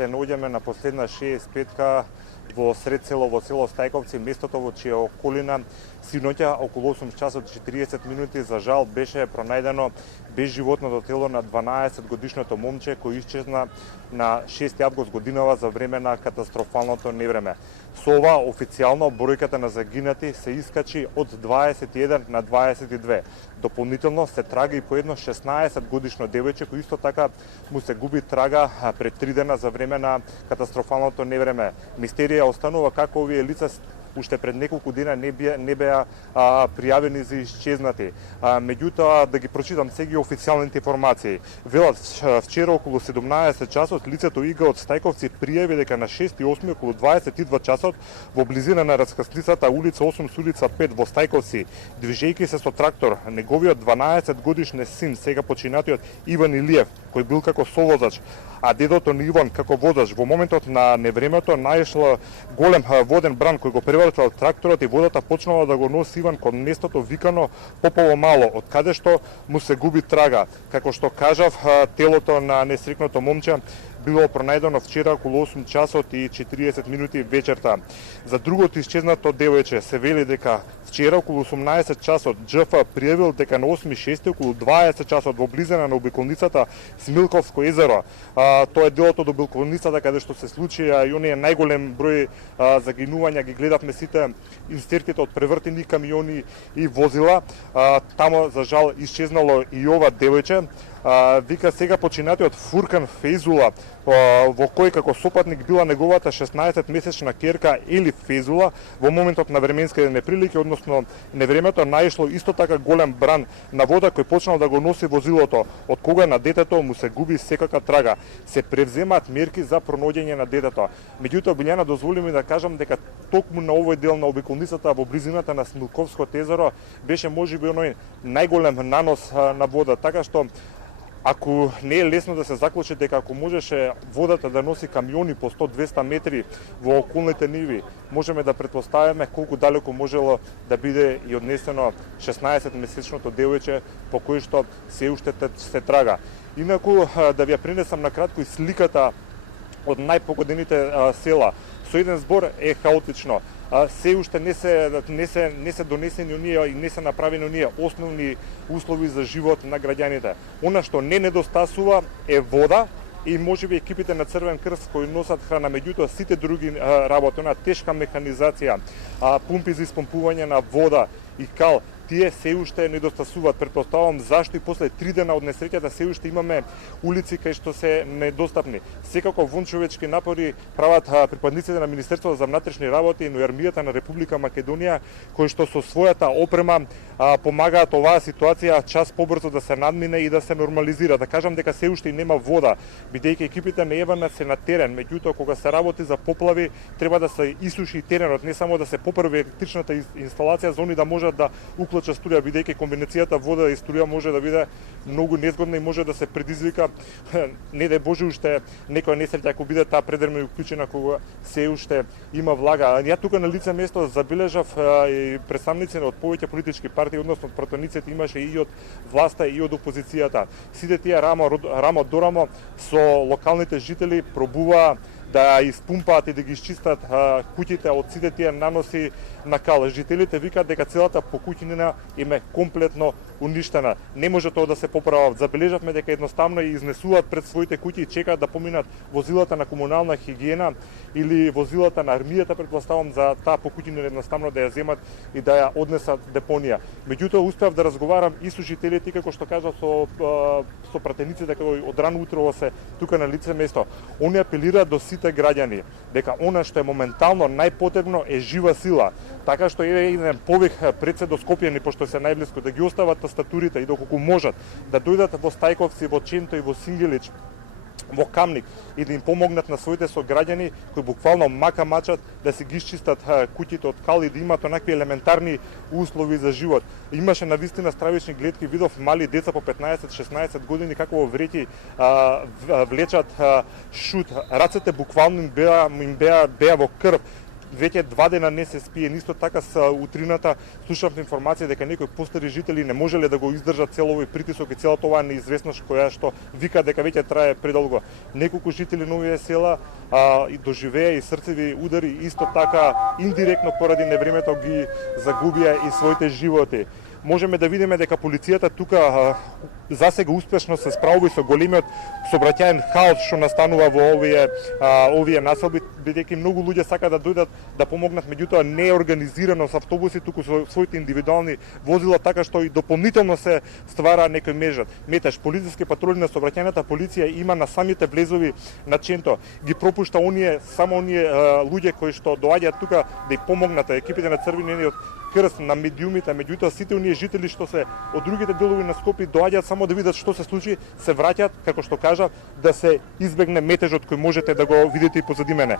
се наоѓаме на последна 65-ка во сред село, во село Стајковци, местото во чија околина синоќа околу 8 часот 40 минути за жал беше пронајдено безживотното тело на 12 годишното момче кој исчезна на 6 август годинава за време на катастрофалното невреме. Со ова официјално бројката на загинати се искачи од 21 на 22. Дополнително се трага и по едно 16 годишно девојче кој исто така му се губи трага пред 3 дена за време на катастрофалното невреме. Мистерија останува како овие лица уште пред неколку дена не беа пријавени за исчезнати. Меѓутоа, да ги прочитам сега официјалните информации. Велат, вчера околу 17 часот лицето Ига од Стајковци пријави дека на 6 и 8 околу 22 часот во близина на раскрсницата улица 8 со улица 5 во Стајковци, движејќи се со трактор, неговиот 12 годишни син, сега починатиот Иван Илиев, кој бил како совозач, а дедото на Иван како водач, во моментот на невремето најшла голем воден бран кој го превртел тракторот и водата почнала да го носи Иван кон местото викано Попово мало, од каде што му се губи трага. Како што кажав, телото на несрекното момче било пронајдено вчера околу 8 часот и 40 минути вечерта. За другото исчезнато девојче се вели дека вчера околу 18 часот ДЖФ пријавил дека на 8.6 околу 20 часот во близина на обиколницата Смилковско езеро. Тоа е делото до обиколницата каде што се случија и оние најголем број загинувања, ги гледавме сите инстертите од превртени камиони и возила. Тамо за жал исчезнало и ова девојче. Вика сега починатиот Фуркан Фейзула, во кој како сопатник била неговата 16-месечна керка Ели Фейзула, во моментот на временски неприлики, односно невремето, наишло исто така голем бран на вода кој почнал да го носи возилото, од кога на детето му се губи секака трага. Се превземаат мерки за пронаоѓање на детето. Меѓутоа, Билјана, дозволи ми да кажам дека токму на овој дел на обиколницата во близината на Смилковското езеро беше можеби оној најголем нанос на вода, така што ако не е лесно да се заклучи дека ако можеше водата да носи камиони по 100-200 метри во околните ниви, можеме да претпоставиме колку далеко можело да биде и однесено 16-месечното девојче по кој што се уште се трага. Инаку, да ви ја пренесам на кратко и сликата од најпогодените села. Со еден збор е хаотично. Се уште не се донесени оние и не се направени оние основни услови за живот на граѓаните. Она што не недостасува е вода и можеби екипите на Црвен крст кои носат храна, меѓутоа сите други работи, она тешка механизација, пумпи за испомпување на вода и кал, тие се уште недостасуваат. Претпоставувам зашто и после 3 дена од несреќата се уште имаме улици кај што се недостапни. Секако вончовечки напори прават припадниците на Министерството за внатрешни работи и Армијата на Република Македонија, кои што со својата опрема помагаат оваа ситуација час побрзо да се надмине и да се нормализира. Да кажам дека се уште и нема вода, бидејќи екипите на ЕВН се на терен, меѓутоа кога се работи за поплави, треба да се исуши теренот, не само да се поправи електричната инсталација за они да можат да уклучат струја, бидејќи комбинацијата вода и струја може да биде многу незгодна и може да се предизвика, не дај Боже, уште некоја несреќа ако биде таа предерно уклучена кога се уште има влага. Ја тука на лице место забележав и представници од повеќе политички партии, односно противниците имаше и од власта и од опозицијата. Сите тие рамо до рамо со локалните жители пробуваа да испумпаат и да ги изчистат куќите од сите тие наноси на кал. Жителите викаат дека целата покуќнина им е комплетно уништена. Не може тоа да се поправат. Забележавме дека едноставно изнесуваат пред своите куќи и чекаат да поминат возилата на комунална хигиена или возилата на армијата, претпоставам, за таа покуќнина едноставно да ја земат и да ја однесат депонија. Меѓутоа успеав да разговарам и со жителите, како што кажа со пратениците кои од рано утро се тука на лице место. Они апелираат до сите граѓани дека она што е моментално најпотребно е жива сила. Така што е еден повик пред се до Скопје, ни пошто се најблиску, да ги остават тастатурите и доколку можат да дојдат во Стајковци, во Ченто и во Сингелич, во Камник и да им помогнат на своите сограѓани кои буквално мачат да се ги исчистат куќите од кал и да имаат онакви елементарни услови за живот. Имаше навистина стравични гледки, видов мали деца по 15-16 години како во вреќи влечат шут. Рацете буквално им беа во крв. веќе 2 дена не се спие. Исто така со утрината слушав информација дека некои постари жители не можеле да го издржат цел овој притисок и целата оваа неизвестност која што вика дека веќе трае предолго. Неколку жители на овие села и доживеа и срцеви удари, исто така индиректно поради невремето ги загубија и своите животи. Можеме да видиме дека полицијата тука засега успешно се справува со големиот сообраќаен хаос што настанува во овие населби, бидејќи многу луѓе сакаат да дојдат да помогнат, меѓутоа не е организирано со автобуси, туку со своите индивидуални возила, така што и дополнително се ствара некој метеж. Полициски патрули на сообраќајната полиција има на самите влезови на Ченто, ги пропушта само оние луѓе кои што доаѓаат тука да ја помогнат, екипите на Црвениот крст, на медиумите, меѓутоа сите оние жители што се од другите делови на Скопје доаѓаат само да видат што се случи, се враќаат, како што кажа, да се избегне метежот кој можете да го видите и позади мене.